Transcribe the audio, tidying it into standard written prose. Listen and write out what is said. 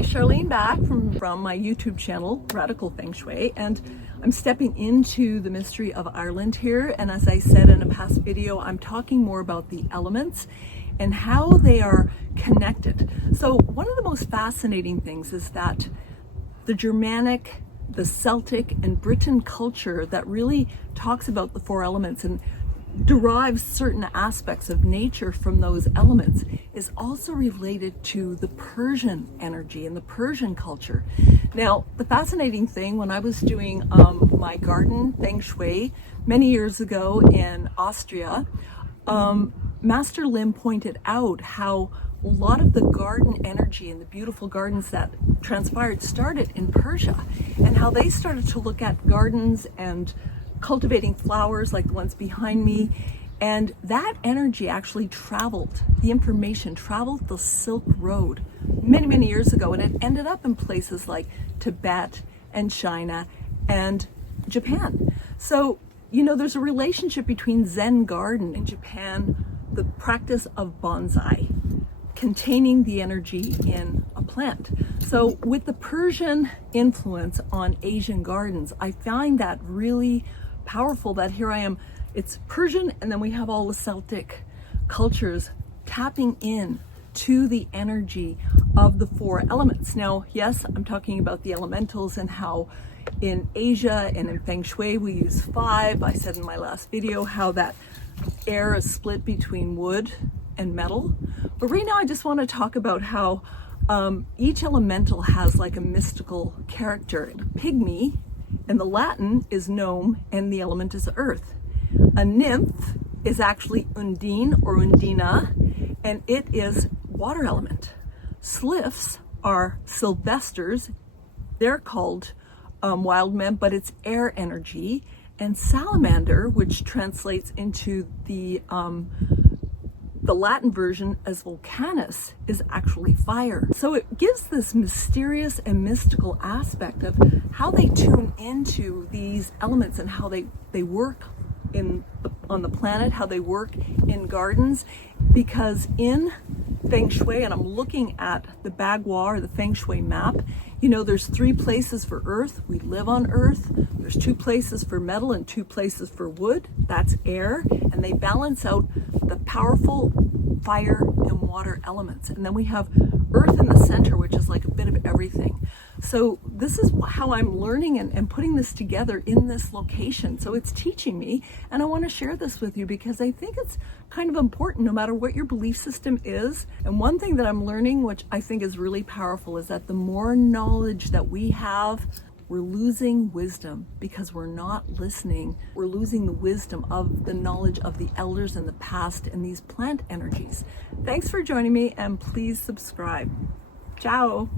Hi, Charlene back from my YouTube channel, Radical Feng Shui, and I'm stepping into the mystery of Ireland here. And as I said in a past video, I'm talking more about the elements and how they are connected. So one of the most fascinating things is that the Germanic, the Celtic, and Britain culture that really talks about the four elements and derives certain aspects of nature from those elements is also related to the Persian energy and the Persian culture. Now, the fascinating thing, when I was doing my garden Feng Shui many years ago in Austria, Master Lim pointed out how a lot of the garden energy and the beautiful gardens that transpired started in Persia, and how they started to look at gardens and cultivating flowers like the ones behind me, and that energy actually traveled, the information traveled the Silk Road many years ago, and it ended up in places like Tibet and China and Japan. So, you know, there's a relationship between Zen garden in Japan, the practice of bonsai, containing the energy in a plant. So with the Persian influence on Asian gardens, I find that really powerful, that here I am, it's Persian, and then we have all the Celtic cultures tapping in to the energy of the four elements. Now, yes, I'm talking about the elementals and how in Asia and in Feng Shui we use 5. I said in my last video how that air is split between wood and metal. But right now I just want to talk about how each elemental has like a mystical character. Pygmy in the Latin is gnome, and the element is earth. A nymph is actually undine or undina, and it is water element. Slyphs are sylvesters. They're called wild men, but it's air energy. And salamander, which translates into the Latin version as Vulcanus, is actually fire. So it gives this mysterious and mystical aspect of how they tune into these elements and how they work on the planet, how they work in gardens. Because in Feng Shui, and I'm looking at the Bagua or the Feng Shui map, you know, there's 3 places for earth. We live on earth. There's 2 places for metal and 2 places for wood. That's air. And they balance out the powerful fire and water elements. And then we have earth in the center, which is like a bit of everything. So this is how I'm learning and putting this together in this location. So it's teaching me, and I want to share this with you because I think it's kind of important no matter what your belief system is. And one thing that I'm learning, which I think is really powerful, is that the more knowledge that we have, we're losing wisdom because we're not listening. We're losing the wisdom of the knowledge of the elders in the past and these plant energies. Thanks for joining me, and please subscribe. Ciao.